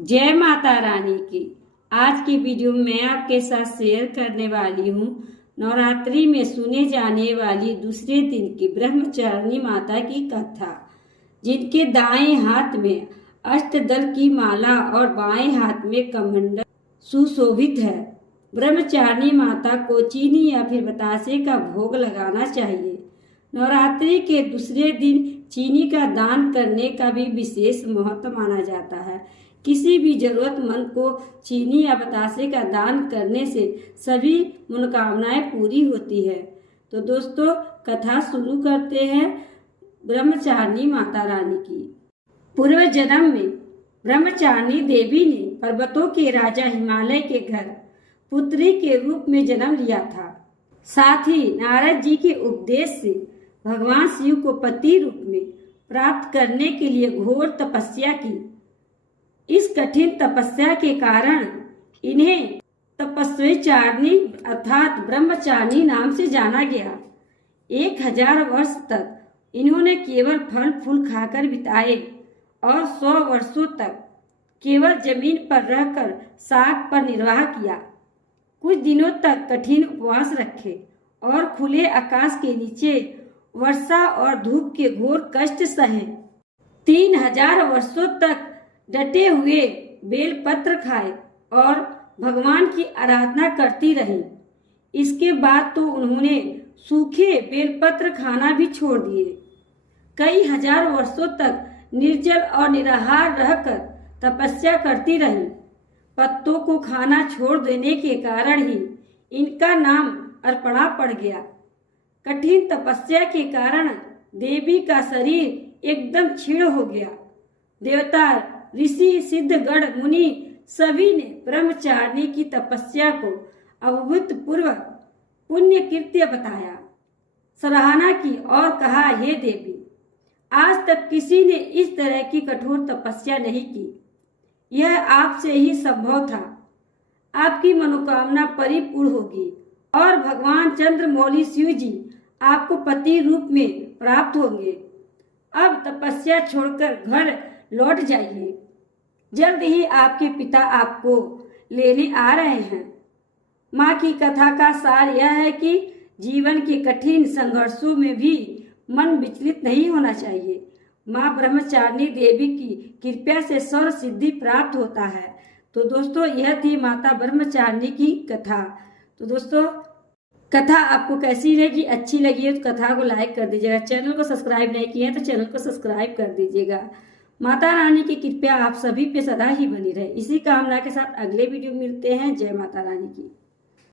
जय माता रानी की। आज की वीडियो में आपके साथ शेयर करने वाली हूँ नवरात्रि में सुने जाने वाली दूसरे दिन की ब्रह्मचारिणी माता की कथा, जिनके दाएं हाथ में अष्टदल की माला और बाएं हाथ में कमंडल सुशोभित है। ब्रह्मचारिणी माता को चीनी या फिर बतासे का भोग लगाना चाहिए। नवरात्रि के दूसरे दिन चीनी का दान करने का भी विशेष महत्व माना जाता है। किसी भी जरूरतमंद को चीनी या बतासे का दान करने से सभी मनोकामनाएं पूरी होती है। तो दोस्तों, कथा शुरू करते हैं ब्रह्मचारिणी माता रानी की। पूर्व जन्म में ब्रह्मचारिणी देवी ने पर्वतों के राजा हिमालय के घर पुत्री के रूप में जन्म लिया था। साथ ही नारद जी के उपदेश से भगवान शिव को पति रूप में प्राप्त करने के लिए घोर तपस्या की। इस कठिन तपस्या के कारण इन्हें तपस्वीचारिणी अर्थात ब्रह्मचारिणी नाम से जाना गया। 1000 वर्ष तक इन्होंने केवल फल फूल खाकर बिताए और 100 वर्षों तक केवल जमीन पर रहकर साग पर निर्वाह किया। कुछ दिनों तक कठिन उपवास रखे और खुले आकाश के नीचे वर्षा और धूप के घोर कष्ट सहे। 3000 वर्षों तक डटे हुए बेलपत्र खाए और भगवान की आराधना करती रही। इसके बाद तो उन्होंने सूखे बेलपत्र खाना भी छोड़ दिए। कई हजार वर्षों तक निर्जल और निराहार रहकर तपस्या करती रही। पत्तों को खाना छोड़ देने के कारण ही इनका नाम अर्पणा पड़ गया। कठिन तपस्या के कारण देवी का शरीर एकदम क्षीण हो गया। देवता, ऋषि, सिद्धगण, मुनि सभी ने ब्रह्मचारिणी की तपस्या को अभूतपूर्व पुण्य कृत्य बताया, सराहना की और कहा, हे देवी, आज तक किसी ने इस तरह की कठोर तपस्या नहीं की। यह आपसे ही संभव था। आपकी मनोकामना परिपूर्ण होगी और भगवान चंद्रमौली शिव जी आपको पति रूप में प्राप्त होंगे। अब तपस्या छोड़कर घर लौट जाइए। जल्द ही आपके पिता आपको लेने आ रहे हैं। माँ की कथा का सार यह है कि जीवन के कठिन संघर्षों में भी मन विचलित नहीं होना चाहिए। माँ ब्रह्मचारिणी देवी की कृपा से सर्व सिद्धि प्राप्त होता है। तो दोस्तों, यह थी माता ब्रह्मचारिणी की कथा। तो दोस्तों, कथा आपको कैसी लगी? अच्छी लगी है तो कथा को लाइक कर दीजिएगा। चैनल को सब्सक्राइब नहीं किया है तो चैनल को सब्सक्राइब कर दीजिएगा। माता रानी की कृपा आप सभी पे सदा ही बनी रहे। इसी कामना के साथ अगले वीडियो मिलते हैं। जय माता रानी की।